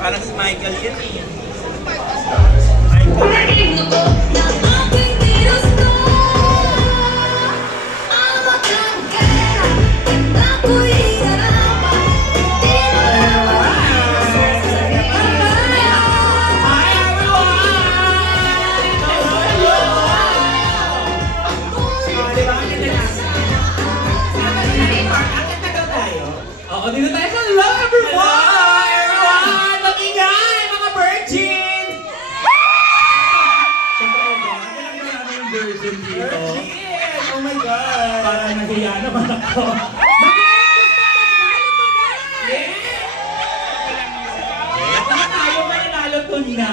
Parang si Michael yun eh. Michael. Oo, dito tayo. Hello everyone! Hello, everyone! Mag-ingay, mga virgin! Totoo ba? Kailan ba namin yung virgin dito? Virgin! Oh my God! Parang nahiya naman ako. Tayo mananalo to na.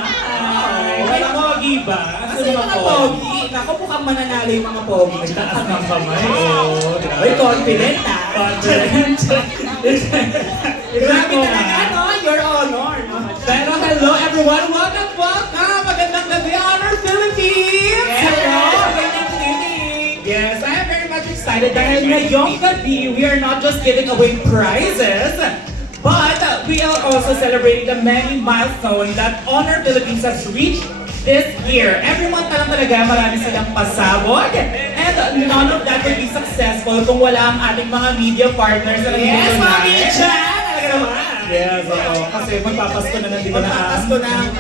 Wala pogi ba? Kasi yung mga pogi, ako mukhang mananalo yung mga pogi. Taas ng kamay. Oo. Uy, confident ah. Confident. Grabe talaga, no? Your honor, no? Pero hello everyone! Welcome! Magandang gabi, Honor Philippines! Hello! Good evening! Yes, I am very much excited dahil ngayong gabi, we are not just giving away prizes, but we are also celebrating the many milestones that Honor Philippines has reached this year. Every month na lang talaga, marami silang pasabog. And none of that would be successful kung wala ang ating mga media partners na nandito Yes, na. mga media! Talaga naman! Yes, oo. Kasi magpapasko na nandito na ang Magpapasko na ang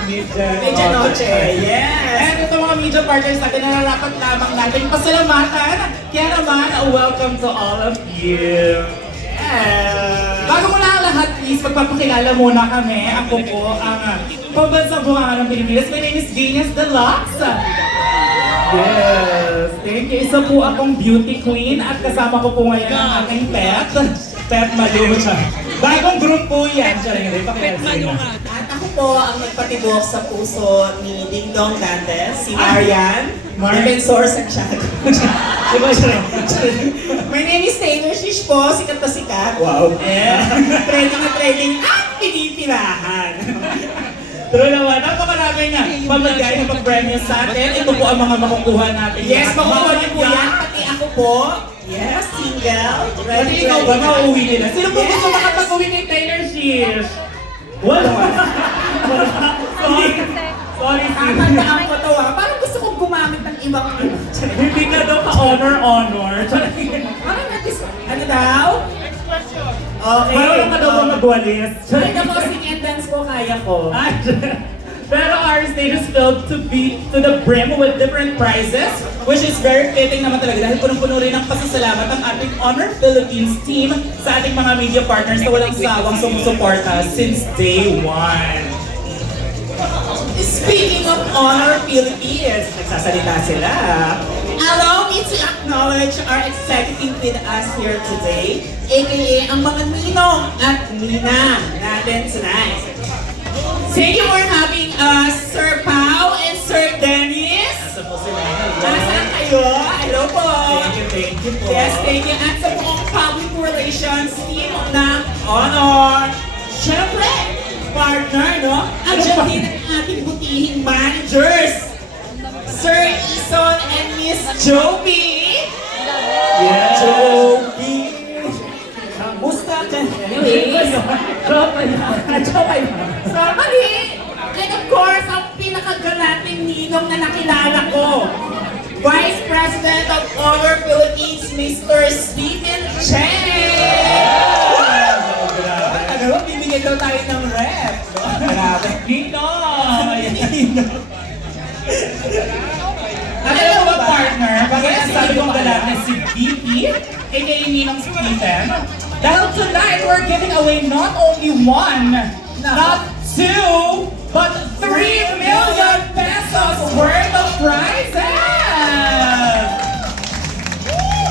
Media Noche. Yes! And ito mga media partners natin, nararapat lamang natin pasalamatan. Kaya naman, welcome to all of you. Yes! Bago muna ang lahat, please, magpapakilala muna kami. Ako po ang pambansang bunganga ng Pilipinas. My name is Venus Deluxe. Yes, thank you. Isa po akong beauty queen at kasama ko po ngayon ang aking pet. Pet Malu siya. Bagong group po yan. Siya rin, Pet Malu nga. At ako po ang nagpatibok sa puso ni Ding Dong Dantes, si Marian, Defensor Santiago. Diba siya? My name is Taylor Shish po, sikat na sikat. Wow. Yeah. Trending na trending at pinipirahan. True naman, napakaraming nga pamagay na pag-premium sa atin. Ito po ang mga makukuha natin. Yes, makukuha niyo po yan. Pati ako po. Yes, single. Pati ikaw ba mauuwi nila? Sino po gusto makapag-uwi kay Taylor Swift? Wala. Sorry. Sorry, sis. Kakandaan ko to ah. Parang gusto kong gumamit ng ibang Hindi ka daw ka-honor. Parang ano daw? Okay. Parang ka daw ba magwalis? Ay, naku, sing and dance ko, kaya ko. Pero our stage is filled to the brim with different prizes, which is very fitting naman talaga dahil punong-puno rin ng pasasalamat ang ating Honor Philippines team sa ating mga media partners na walang sawang sumusuporta since day one. Speaking of Honor Philippines, nagsasalita sila. Allow me to acknowledge our executive with us here today, aka ang mga ninong at ninang natin tonight. Thank you for having us, Sir Pao and Sir Dennis. Nasa po sila. Nasaan kayo? Hello po. Thank you po. Yes, thank you. At sa buong public relations team ng Honor. Siyempre, partner, no? Andiyan din ang ating butihing managers. Sir Ison and Miss Joby. Yeah. Joby. Musta ka? Anyways. Somebody. And of course, ang pinakagalating ninong na nakilala ko. Vice President of Honor Philippines, Mr. Stephen Chen! Ano, bibigyan daw tayo ng rep. Grabe. Nino! Ano Alam mo ba, ba? partner? Bakit Yes, sabi hindi kong ko galante si VP, aka Ninong Stephen? Dahil tonight, we're giving away not only one, not two, but 3 million pesos worth of prizes!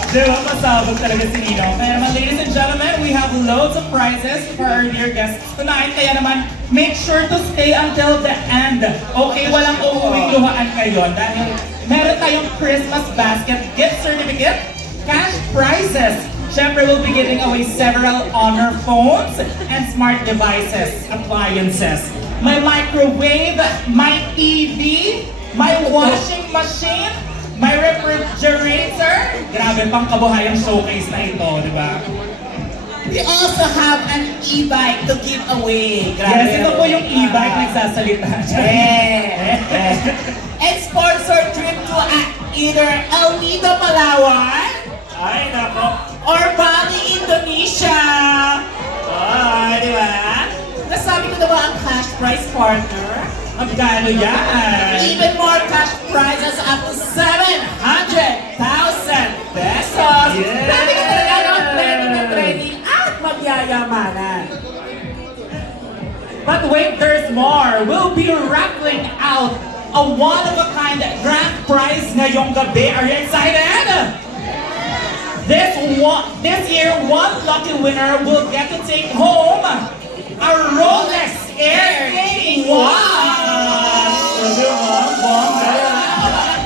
Diba, pasabog talaga si Ninong. Kaya naman, ladies and gentlemen, we have loads of prizes for our dear guests tonight. Kaya naman, make sure to stay until the end. Okay, walang uuwing luhaan kayo dahil meron tayong Christmas basket, gift certificate, cash prizes. Siyempre, we'll be giving away several honor phones and smart devices, appliances. My microwave, my TV, my washing machine, my refrigerator. Grabe, pang kabuhayang showcase na ito, di ba? We also have an e-bike to give away. Grabe. Yes, ito po yung e-bike nagsasalita. And sponsor trip to either El Nido, Palawan, Ay, nako. or Bali, Indonesia. Oh, di ba? Nasabi ko na ba ang cash prize, partner? Magkano yan? Even more cash prizes up to 700,000 pesos. Yeah! Sabi ko talaga naman trending na trending at magyayamanan. But wait, there's more. We'll be raffling out a one-of-a-kind grand prize ngayong gabi. Are you excited? This year, one lucky winner will get to take home a Rolex Air King 1.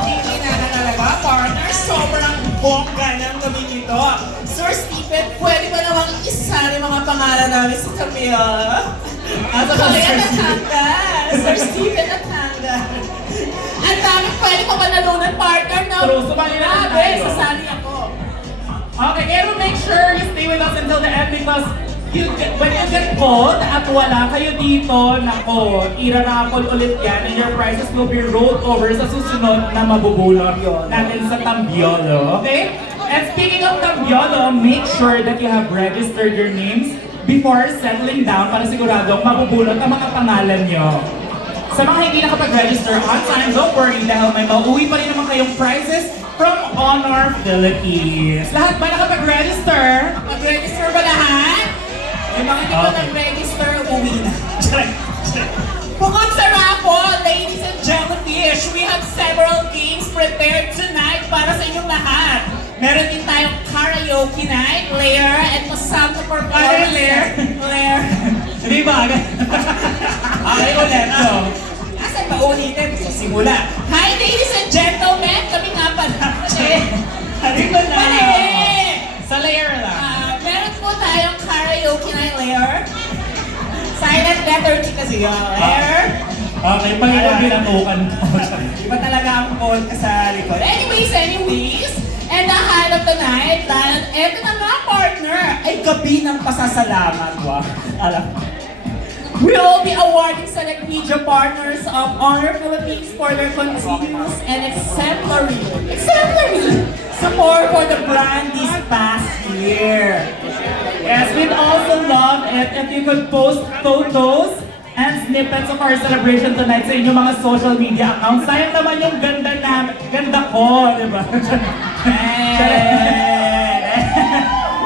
Hindi na talaga, partner. Sobrang bongga ng gabi nito. Sir Stephen, pwede ba namang isa ng mga pangalan namin sa Camille? At kaya natangga. Sir Stephen natangga. Ang dami, pwede ko ba nalunan, partner? No, True, sumali na lang grabe, tayo. sasali ako. Okay, pero make sure you stay with us until the end because when you get called at wala kayo dito, nako, iraraffle ulit yan and your prizes will be rolled over sa susunod na mabubulot natin sa Tambiolo, okay? And speaking of Tambiolo, make sure that you have registered your names before settling down para siguradong mabubulot ang mga pangalan nyo. Sa mga hindi nakapag-register on time, don't worry dahil may mauwi pa rin naman kayong prizes from Honor Philippines. Lahat ba nakapag-register? Mag-register ba lahat? Yung mga hindi pa Okay. nag-register, umuwi na. Bukod sa raffle, ladies and jellyfish, we have several games prepared tonight para sa inyong lahat. Meron din tayong karaoke night, Lair, and Masanta performance. Lair? Lair. Hindi ba? Okay, ulit. So, Asan ba ulitin? Sa simula. Hi ladies and gentlemen, kami nga pala. dito na. Mali! Sa layer lang. Meron po tayong karaoke night, Lair. Silent letter G kasi yun, Lair. Okay, Panginoon binatukan ko. Iba talaga ang phone ka sa likod. Anyways, and the highlight of the night, dahil eto na nga partner, ay gabi ng pasasalamat. Wow. Alam. We will be awarding select media partners of Honor Philippines for their continuous and exemplary support for the brand this past year. Yes, we'd also love it if you could post photos and snippets of our celebration tonight sa inyong mga social media accounts. Sayang naman yung ganda ko, di ba?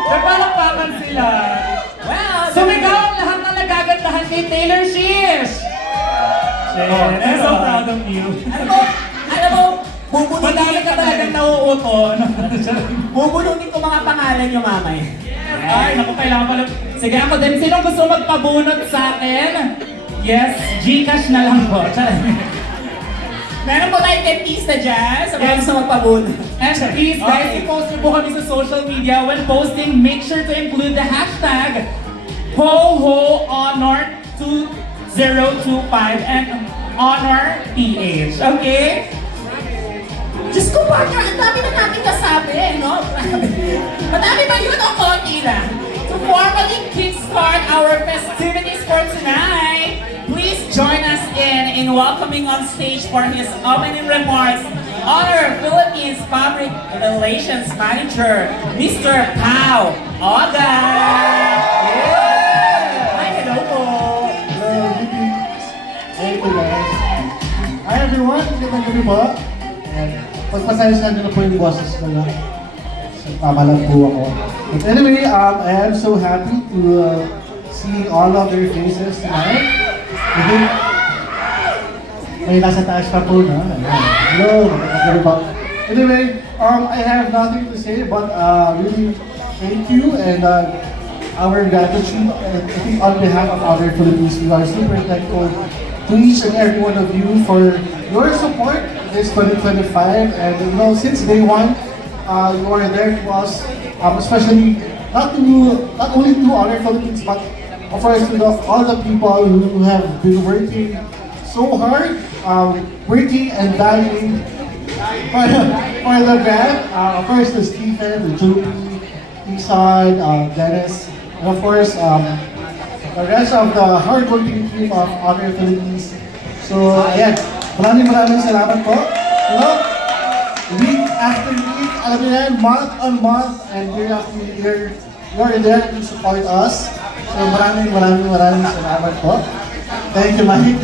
Nagpalakpakan sila. Well, Sumigaw ang lahat na nagagandahan kay Taylor Swift! I'm so proud of you. alam mo, Madami ka talagang nauuto. bubunutin ko mga pangalan nyo mamaya. Ay, naku, kailangan pala. Sige, ako din. Sino gusto magpabunot sa akin? Yes, Gcash na lang po. Meron po tayong dentista dyan sa mga Yes. gusto magpabunot. And please, guys, Okay. i-post niyo po kami sa social media. When posting, make sure to include the hashtag HoHoHonor2025 and HonorPH. Okay? Diyos ko, partner, ang dami na natin nasabi, no? Madami ba yun o konti na? To formally kickstart our festivities for tonight, please join us in welcoming on stage for his opening remarks, Honor Philippines Public Relations Manager, Mr. Pao Oga! Hi, hello po! Hey guys. Hi everyone, magandang gabi po. And pagpasensya nyo na po yung boses ko lang. So, tama lang po ako. But anyway, I am so happy to see all of their faces tonight. Even, may nasa taas pa po, no? Ayan. Hello, magandang gabi po. Anyway, I have nothing to say but really thank you and our gratitude. And I think on behalf of our Philippines, we are super thankful to each and every one of you for your support this 2025. And you know, since day one, you are there to us, especially not only to our Philippines, but of course to all the people who have been working so hard, working and dying for the brand. Of course, the Stephen, the Julie, Isan, Dennis, and of course, the rest of the hardworking team of Honor Philippines. So, ayan, maraming salamat po. You know, week after week, alam niyo yan, month on month, and year after year, you're there to support us. So, maraming salamat po. Thank you, Mike.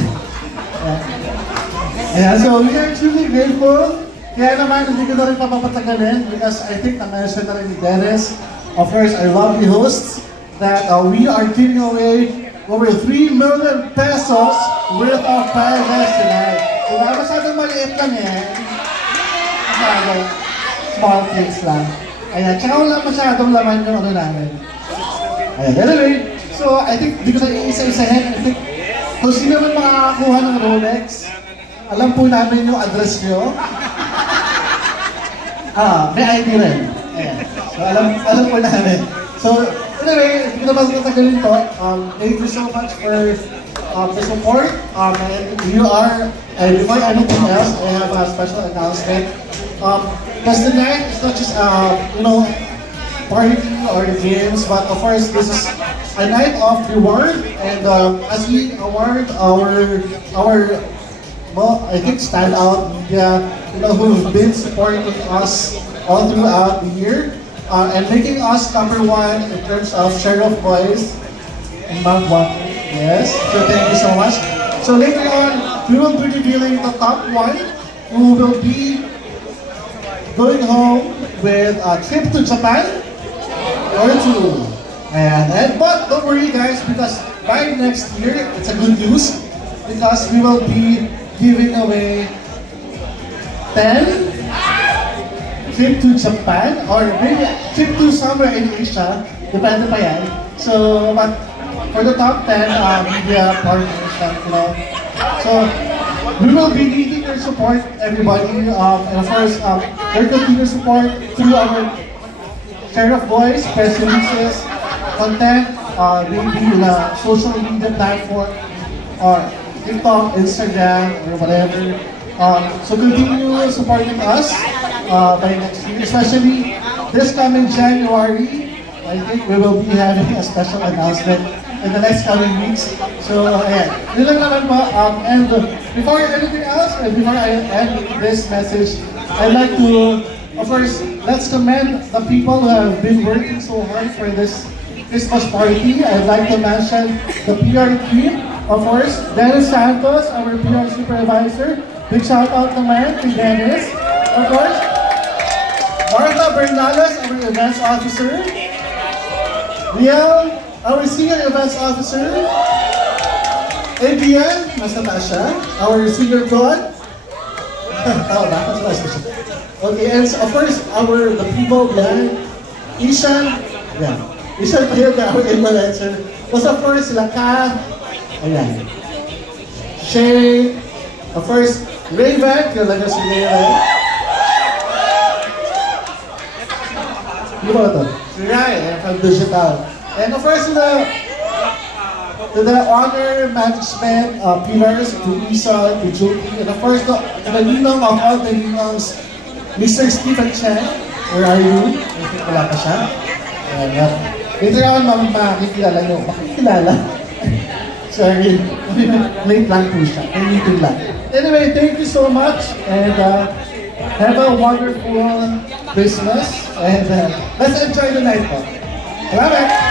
Ayan, so we are truly grateful. Kaya naman, hindi ko na rin papapatagalin because I think na-mention na rin ni Dennis. Of course, our lovely hosts that we are giving away over 3 million pesos worth of prizes tonight. So, masyadong maliit lang eh. Masyadong small things lang. Ayan, tsaka wala masyadong laman yung ano namin. Ayan, anyway, so I think di ko na iisa-isahin. I think kung sino man makakakuha ng Rolex, alam po namin yung address nyo. May ID rin. Ayan. So alam po namin. So anyway, hindi ko naman tatagalin to. Thank you so much for the support. And you are, and before anything else, I have a special announcement. Because tonight, it's not just, party or games, but of course, this is a night of reward. And as we award I think standout media, who've been supporting us all throughout the year, and making us #1 in terms of share of voice in Mount Water. Yes, so thank you so much. So later on, we will be revealing the top 1 who will be going home with a trip to Japan or to but don't worry guys, because by next year it's a good news because we will be giving away 10 trip to Japan or maybe trip to somewhere in Asia, depende pa yan. So but for the top 10 media partners that so we will be needing your support, everybody, and of course, your continued support through our share of voice, press releases, content, maybe the social media platform, or TikTok, Instagram, or whatever. So continue supporting us by next year, especially this coming January. I think we will be having a special announcement in the next coming weeks. So, ayan. Yun lang naman po. And before anything else, and before I end this message, I'd like to, of course, let's commend the people who have been working so hard for this Christmas party. I'd like to mention the PR team. Of course, Dennis Santos, our PR supervisor. Big shout out naman to Dennis. Of course, Martha Bernales, our events officer. Riel, our senior events officer. Adrian, mas Natasha, our senior broad. Okay, and of course, the people behind Ishan, Ishan Pahilga, our influencer. Plus of course, sila Ka, ayan. Shay, of course, Raven, kailangan si Raven. Ano ba ito? Si Ryan, from Digital. And of course, to the honor management pillars, to Lisa, to Julie, and of course, to the ninong of all the ninongs, Mr. Stephen Chen. Where are you? I think wala pa siya. Ayan. Later on, makikilala nyo. Makikilala? Sorry. Late lang po siya. Meeting lang. Anyway, thank you so much. And have a wonderful Christmas. And let's enjoy the night po. Salamat!